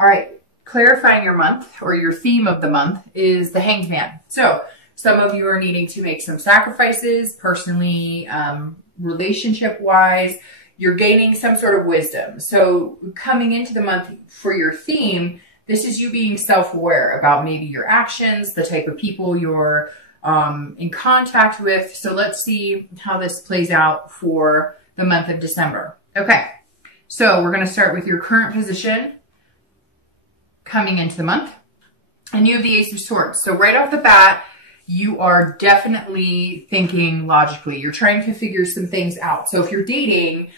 All right, clarifying your month or your theme of the month is the Hanged Man. So some of you are needing to make some sacrifices personally, relationship-wise. You're gaining some sort of wisdom. So coming into the month for your theme, this is you being self-aware about maybe your actions, the type of people you're in contact with. So let's see how this plays out for the month of December. Okay, so we're going to start with your current position coming into the month. And you have the Ace of Swords. So right off the bat, you are definitely thinking logically. You're trying to figure some things out. So if you're dating,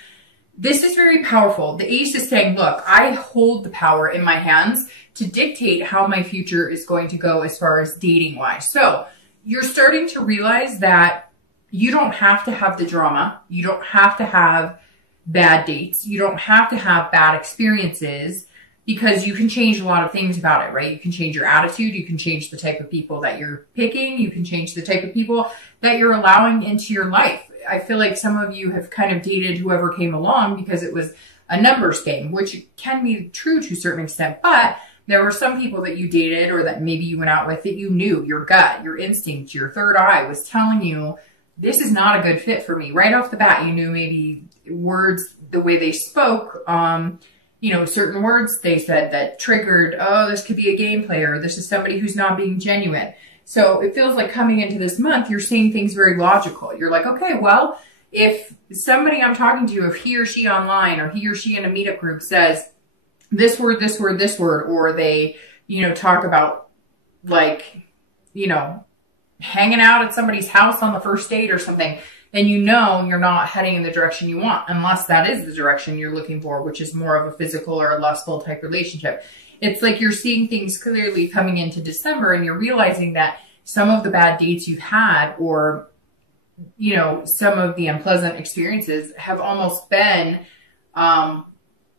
this is very powerful. The Ace is saying, look, I hold the power in my hands to dictate how my future is going to go as far as dating wise. So you're starting to realize that you don't have to have the drama. You don't have to have bad dates. You don't have to have bad experiences, because you can change a lot of things about it, right? You can change your attitude. You can change the type of people that you're picking. You can change the type of people that you're allowing into your life. I feel like some of you have kind of dated whoever came along because it was a numbers game, which can be true to a certain extent, but there were some people that you dated or that maybe you went out with that you knew, your gut, your instinct, your third eye was telling you, this is not a good fit for me. Right off the bat, you knew maybe words, the way they spoke, certain words they said that triggered, oh, this could be a game player. This is somebody who's not being genuine. So it feels like coming into this month, you're seeing things very logical. You're like, okay, well, if somebody I'm talking to, if he or she online or he or she in a meetup group says this word, this word, this word, or they, talk about hanging out at somebody's house on the first date or something, then you're not heading in the direction you want, unless that is the direction you're looking for, which is more of a physical or a lustful type relationship. It's like you're seeing things clearly coming into December, and you're realizing that some of the bad dates you've had, or, some of the unpleasant experiences have almost been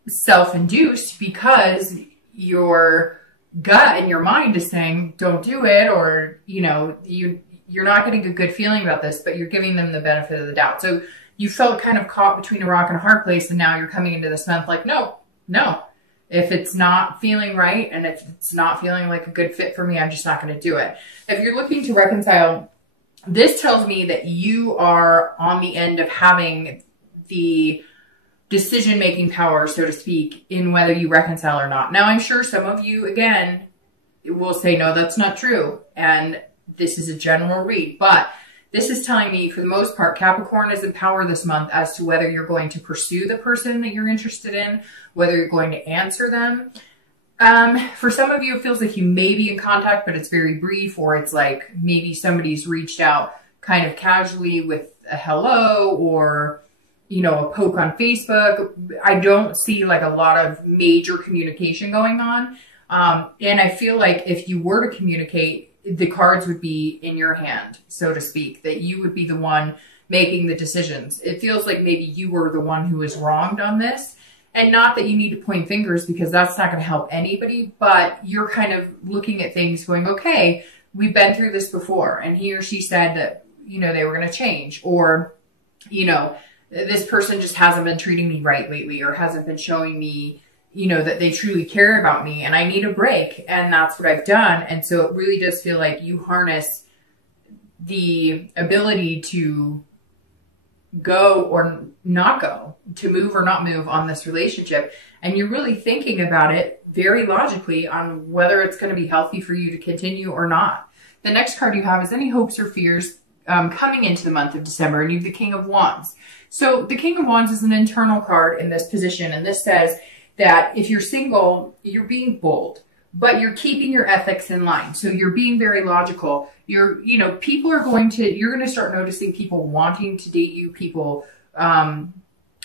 self-induced, because your gut and your mind is saying, don't do it, or, you're not getting a good feeling about this, but you're giving them the benefit of the doubt. So you felt kind of caught between a rock and a hard place, and now you're coming into this month like, no. If it's not feeling right, and if it's not feeling like a good fit for me, I'm just not going to do it. If you're looking to reconcile, this tells me that you are on the end of having the decision-making power, so to speak, in whether you reconcile or not. Now, I'm sure some of you, again, will say, no, that's not true. And this is a general read, but this is telling me, for the most part, Capricorn is in power this month as to whether you're going to pursue the person that you're interested in, whether you're going to answer them. For some of you, it feels like you may be in contact, but it's very brief, or it's like maybe somebody's reached out kind of casually with a hello, or, a poke on Facebook. I don't see like a lot of major communication going on. And I feel like if you were to communicate, the cards would be in your hand, so to speak, that you would be the one making the decisions. It feels like maybe you were the one who was wronged on this, and not that you need to point fingers, because that's not going to help anybody, but you're kind of looking at things going, okay, we've been through this before, and he or she said that, they were going to change, or, this person just hasn't been treating me right lately, or hasn't been showing me that they truly care about me, and I need a break. And that's what I've done. And so it really does feel like you harness the ability to go or not go, to move or not move on this relationship. And you're really thinking about it very logically on whether it's going to be healthy for you to continue or not. The next card you have is any hopes or fears coming into the month of December, and you have the King of Wands. So the King of Wands is an internal card in this position, and this says that if you're single, you're being bold, but you're keeping your ethics in line. So you're being very logical. You're going to start noticing people wanting to date you, people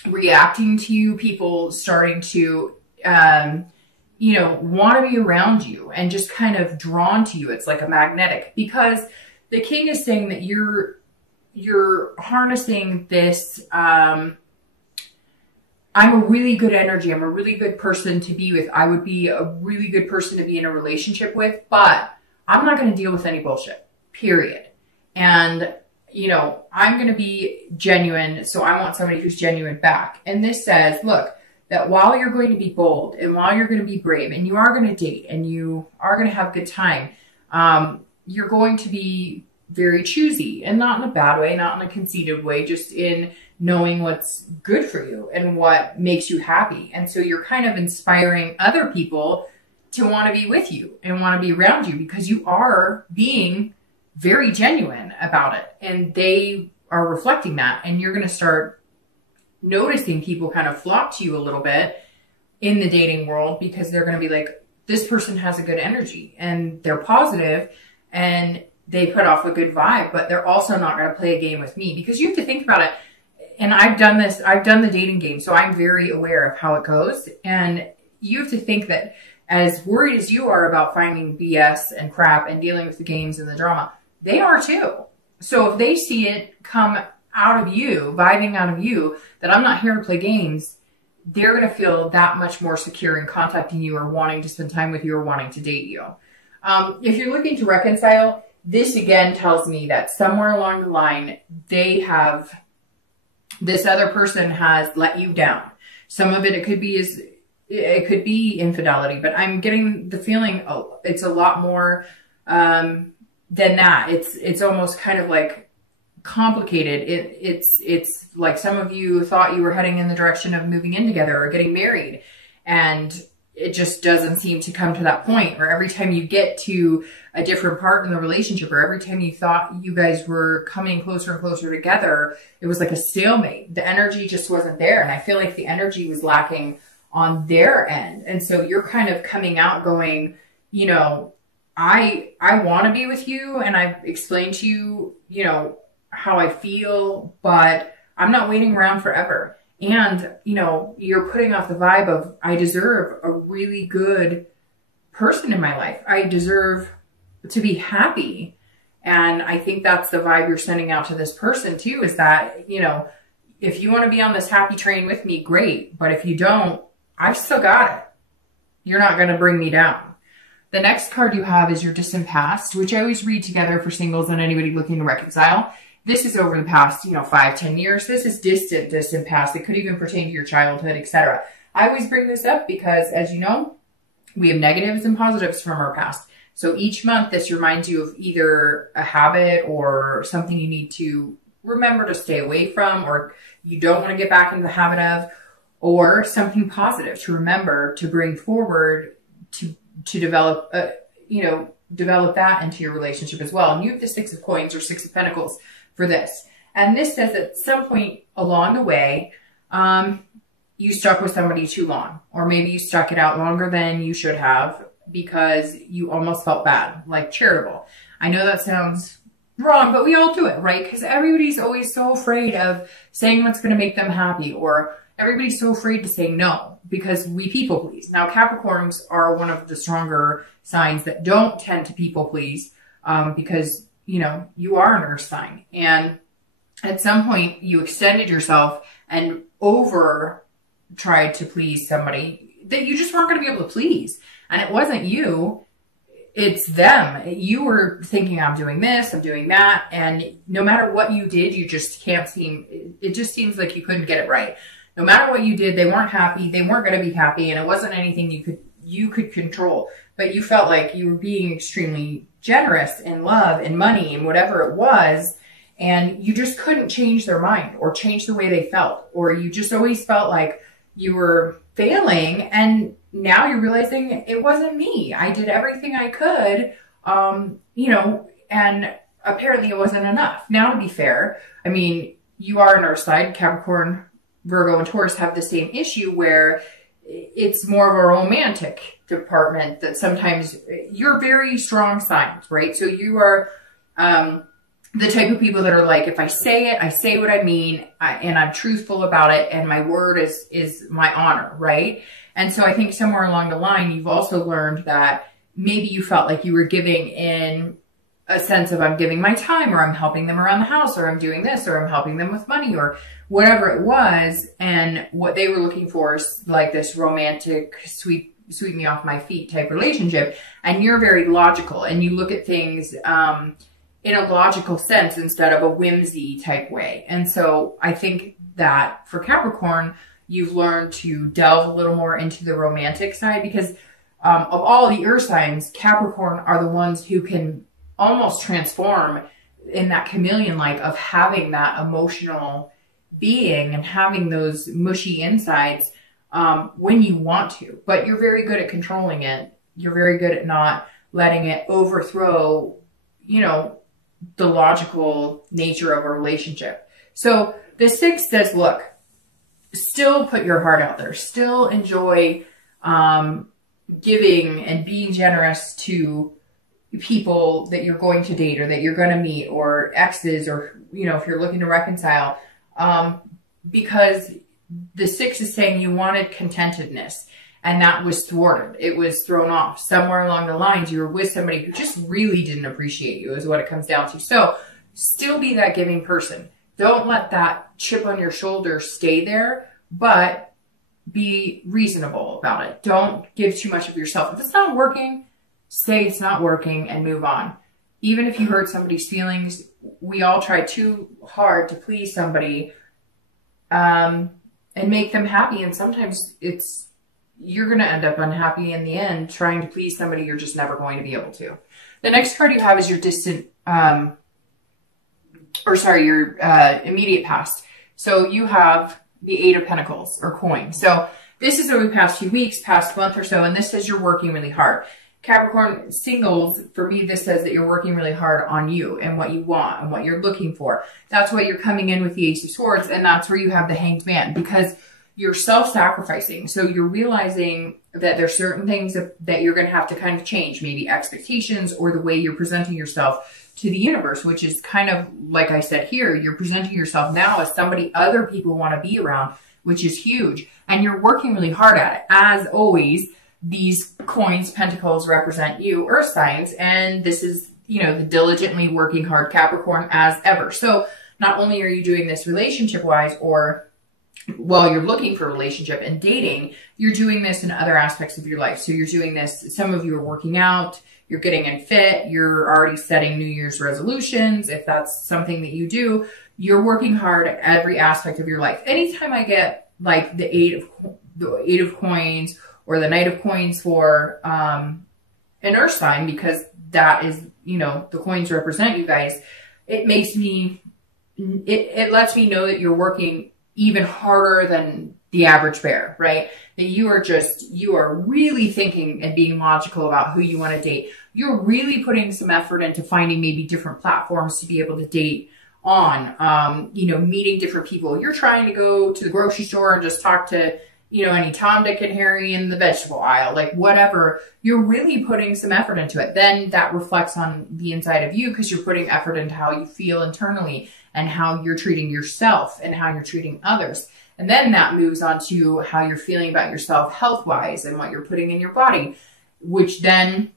reacting to you, people starting to, want to be around you and just kind of drawn to you. It's like a magnetic, because the king is saying that you're harnessing this, I'm a really good energy. I'm a really good person to be with. I would be a really good person to be in a relationship with, but I'm not going to deal with any bullshit, period. And, I'm going to be genuine. So I want somebody who's genuine back. And this says, look, that while you're going to be bold and while you're going to be brave and you are going to date and you are going to have a good time, you're going to be very choosy, and not in a bad way, not in a conceited way, just in knowing what's good for you and what makes you happy. And so you're kind of inspiring other people to want to be with you and want to be around you because you are being very genuine about it. And they are reflecting that. And you're going to start noticing people kind of flock to you a little bit in the dating world because they're going to be like, this person has a good energy and they're positive and they put off a good vibe, but they're also not going to play a game with me. Because you have to think about it. And I've done this, I've done the dating game, so I'm very aware of how it goes. And you have to think that as worried as you are about finding BS and crap and dealing with the games and the drama, they are too. So if they see it come out of you, vibing out of you, that I'm not here to play games, they're going to feel that much more secure in contacting you or wanting to spend time with you or wanting to date you. If you're looking to reconcile, this again tells me that somewhere along the line, this other person has let you down. Some of it, it could be infidelity, but I'm getting the feeling it's a lot more than that. It's almost kind of like complicated. It's like some of you thought you were heading in the direction of moving in together or getting married, and it just doesn't seem to come to that point. Or every time you get to a different part in the relationship, or every time you thought you guys were coming closer and closer together, it was like a stalemate. The energy just wasn't there. And I feel like the energy was lacking on their end. And so you're kind of coming out going, you know, I want to be with you. And I've explained to you, you know, how I feel, but I'm not waiting around forever. And, you know, you're putting off the vibe of, I deserve a really good person in my life. I deserve to be happy. And I think that's the vibe you're sending out to this person too, is that, you know, if you want to be on this happy train with me, great. But if you don't, I've still got it. You're not going to bring me down. The next card you have is your distant past, which I always read together for singles and anybody looking to reconcile. This is over the past, 5-10 years. This is distant past. It could even pertain to your childhood, etc. I always bring this up because, as you know, we have negatives and positives from our past. So each month, this reminds you of either a habit or something you need to remember to stay away from, or you don't want to get back into the habit of, or something positive to remember to bring forward to develop, develop that into your relationship as well. And you have the 6 of Coins or 6 of Pentacles for this. And this says at some point along the way, you stuck with somebody too long, or maybe you stuck it out longer than you should have because you almost felt bad, like charitable. I know that sounds wrong, but we all do it, right? Because everybody's always so afraid of saying what's going to make them happy, or everybody's so afraid to say no because we people please. Now, Capricorns are one of the stronger signs that don't tend to people please because, you are an earth sign. And at some point you extended yourself and over tried to please somebody that you just weren't going to be able to please. And it wasn't you, it's them. You were thinking, I'm doing this, I'm doing that. And no matter what you did, you just it just seems like you couldn't get it right. No matter what you did, they weren't happy. They weren't going to be happy. And it wasn't anything you could control, but you felt like you were being extremely generous in love and money and whatever it was. And you just couldn't change their mind or change the way they felt, or you just always felt like you were failing. And now you're realizing it wasn't me. I did everything I could, and apparently it wasn't enough. Now, to be fair, I mean, you are an earth sign. Capricorn, Virgo, and Taurus have the same issue where it's more of a romantic department that sometimes you're very strong signs, right? So you are the type of people that are like, if I say it, I say what I mean, and I'm truthful about it, and my word is my honor, right? And so I think somewhere along the line, you've also learned that maybe you felt like you were giving in a sense of, I'm giving my time, or I'm helping them around the house, or I'm doing this, or I'm helping them with money, or whatever it was. And what they were looking for is like this romantic, sweep me off my feet type relationship. And you're very logical, and you look at things in a logical sense instead of a whimsy type way. And so I think that for Capricorn, You've learned to delve a little more into the romantic side because of all the earth signs, Capricorn are the ones who can almost transform in that chameleon-like of having that emotional being and having those mushy insides when you want to. But you're very good at controlling it. You're very good at not letting it overthrow, you know, the logical nature of a relationship. So the 6 says, look, still put your heart out there. Still enjoy giving and being generous to people that you're going to date or that you're going to meet, or exes, or, you know, if you're looking to reconcile, because the 6 is saying you wanted contentedness and that was thwarted. It was thrown off. Somewhere along the lines, you were with somebody who just really didn't appreciate you is what it comes down to. So still be that giving person. Don't let that chip on your shoulder stay there, but be reasonable about it. Don't give too much of yourself. If it's not working, say it's not working and move on. Even if you hurt somebody's feelings, we all try too hard to please somebody and make them happy. And sometimes you're going to end up unhappy in the end trying to please somebody you're just never going to be able to. The next card you have is your distant, your immediate past. So you have the 8 of Pentacles or coin. So this is over the past few weeks, past month or so, and this says you're working really hard. Capricorn singles, for me, this says that you're working really hard on you and what you want and what you're looking for. That's why you're coming in with the Ace of Swords, and that's where you have the Hanged Man, because you're self-sacrificing. So you're realizing that there's certain things that you're going to have to kind of change, maybe expectations or the way you're presenting yourself to the universe, which is kind of, like I said here, you're presenting yourself now as somebody other people want to be around, which is huge. And you're working really hard at it. As always, these coins, pentacles, represent you, earth signs, and this is, you know, the diligently working hard Capricorn as ever. So not only are you doing this relationship-wise, or while you're looking for a relationship and dating, you're doing this in other aspects of your life. So you're doing this, some of you are working out, you're getting in fit, you're already setting New Year's resolutions. If that's something that you do, you're working hard at every aspect of your life. Anytime I get like the eight of coins or the Knight of Coins for an earth sign, because that is, you know, the coins represent you guys, it makes me, it lets me know that you're working even harder than the average bear, right? That you are really thinking and being logical about who you want to date. You're really putting some effort into finding maybe different platforms to be able to date on, you know, meeting different people. You're trying to go to the grocery store and just talk to, you know, any Tom, Dick, and Harry in the vegetable aisle, like whatever. You're really putting some effort into it. Then that reflects on the inside of you because you're putting effort into how you feel internally and how you're treating yourself and how you're treating others. And then that moves on to how you're feeling about yourself health-wise and what you're putting in your body, which then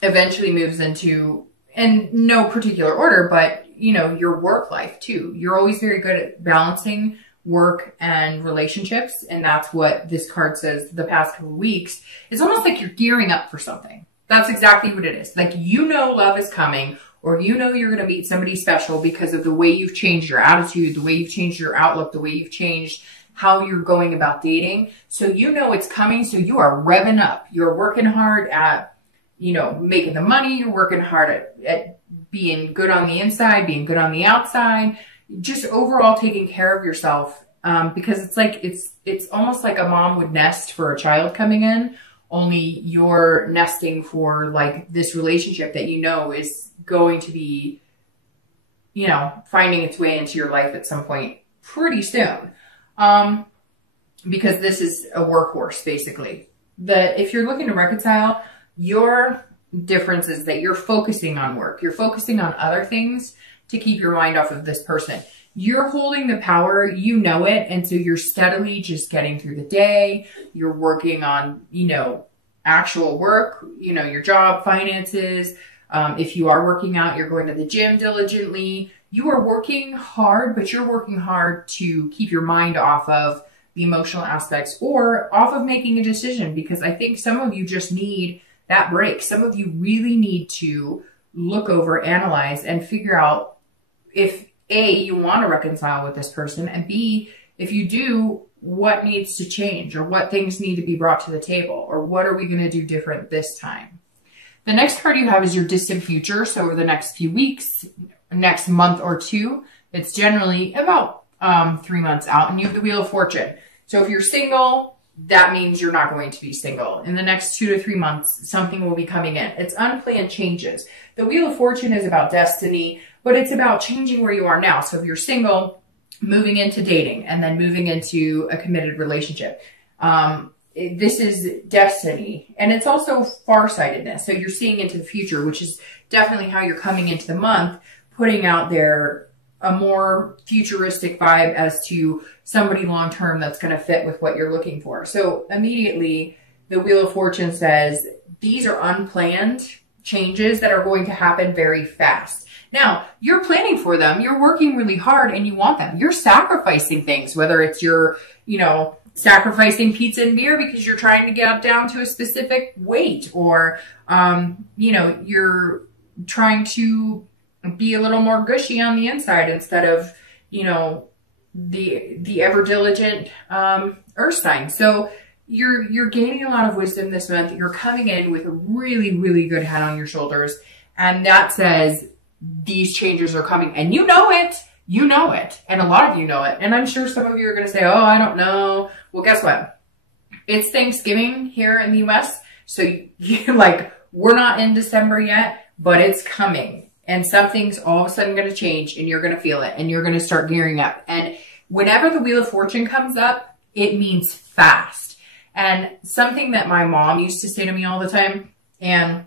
eventually moves into, in no particular order, but, you know, your work life too. You're always very good at balancing work and relationships. And that's what this card says the past couple of weeks. It's almost like you're gearing up for something. That's exactly what it is. Like, you know, love is coming, or you know you're going to meet somebody special because of the way you've changed your attitude, the way you've changed your outlook, the way you've changed how you're going about dating. So you know it's coming. So you are revving up. You're working hard at, you know, making the money. You're working hard at being good on the inside, being good on the outside, just overall taking care of yourself. Because it's like, it's almost like a mom would nest for a child coming in, only you're nesting for like this relationship that you know is going to be, you know, finding its way into your life at some point pretty soon. Because this is a workhorse, basically. If you're looking to reconcile, your difference is that you're focusing on work. You're focusing on other things to keep your mind off of this person. You're holding the power, you know it, and so you're steadily just getting through the day. You're working on, you know, actual work, you know, your job, finances. If you are working out, you're going to the gym diligently. You are working hard, but you're working hard to keep your mind off of the emotional aspects or off of making a decision, because I think some of you just need that break. Some of you really need to look over, analyze, and figure out if A, you want to reconcile with this person, and B, if you do, what needs to change, or what things need to be brought to the table, or what are we going to do different this time. The next card you have is your distant future. So over the next few weeks, next month or two, it's generally about 3 months out, and you have the Wheel of Fortune. So if you're single, that means you're not going to be single. In the next 2 to 3 months, something will be coming in. It's unplanned changes. The Wheel of Fortune is about destiny, but it's about changing where you are now. So if you're single, moving into dating, and then moving into a committed relationship. This is destiny, and it's also farsightedness. So you're seeing into the future, which is definitely how you're coming into the month, putting out there a more futuristic vibe as to somebody long-term that's going to fit with what you're looking for. So immediately the Wheel of Fortune says these are unplanned changes that are going to happen very fast. Now, you're planning for them, you're working really hard, and you want them. You're sacrificing things, whether it's your, sacrificing pizza and beer because you're trying to get down to a specific weight, or, you're trying to be a little more gushy on the inside instead of, the ever diligent earth sign. So you're gaining a lot of wisdom this month. You're coming in with a really, really good head on your shoulders. And that says these changes are coming, and you know it. You know it. And a lot of you know it. And I'm sure some of you are going to say, oh, I don't know. Well, guess what? It's Thanksgiving here in the US. So we're not in December yet, but it's coming. And something's all of a sudden going to change, and you're going to feel it, and you're going to start gearing up. And whenever the Wheel of Fortune comes up, it means fast. And something that my mom used to say to me all the time, and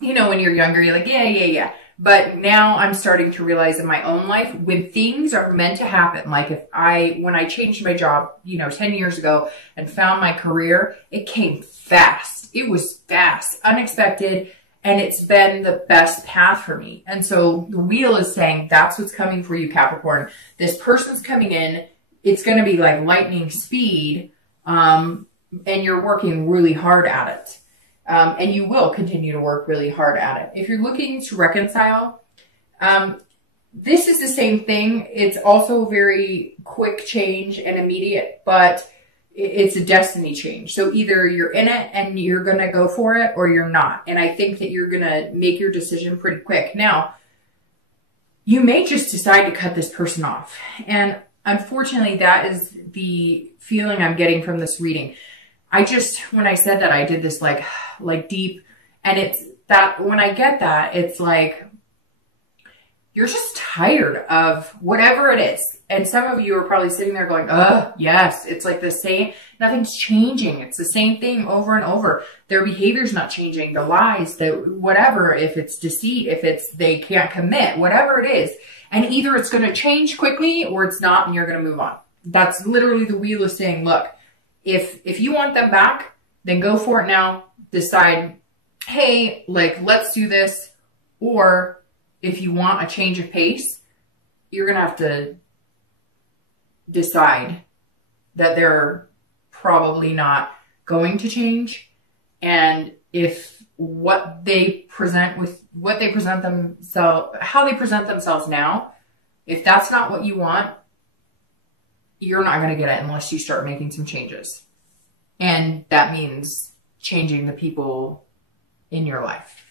when you're younger, you're like, yeah. But now I'm starting to realize in my own life, when things are meant to happen, like when I changed my job, 10 years ago and found my career, it came fast. It was fast, unexpected, and it's been the best path for me. And so the wheel is saying that's what's coming for you, Capricorn. This person's coming in. It's going to be like lightning speed, and you're working really hard at it. And you will continue to work really hard at it. If you're looking to reconcile, this is the same thing. It's also very quick change and immediate, but it's a destiny change. So either you're in it and you're going to go for it, or you're not. And I think that you're going to make your decision pretty quick. Now, you may just decide to cut this person off. And unfortunately, that is the feeling I'm getting from this reading. When I said that, I did this like deep, and it's that when I get that, it's like, you're just tired of whatever it is. And some of you are probably sitting there going, yes, it's like the same, nothing's changing. It's the same thing over and over. Their behavior's not changing, the lies, whatever, if it's deceit, if it's, they can't commit, whatever it is. And either it's going to change quickly or it's not, and you're going to move on. That's literally the wheel is saying, look, if you want them back, then go for it now. Decide, hey, let's do this. Or if you want a change of pace, you're going to have to decide that they're probably not going to change. And if how they present themselves now, if that's not what you want, you're not going to get it unless you start making some changes. And that means changing the people in your life.